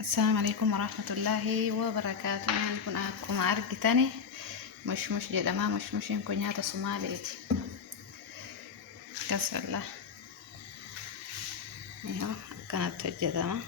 السلام عليكم ورحمة الله وبركاته. نكون أكم أرجع تاني مش جدما مش يمكن ياتا صوماليتي كسر الله. ايوه كانت جدما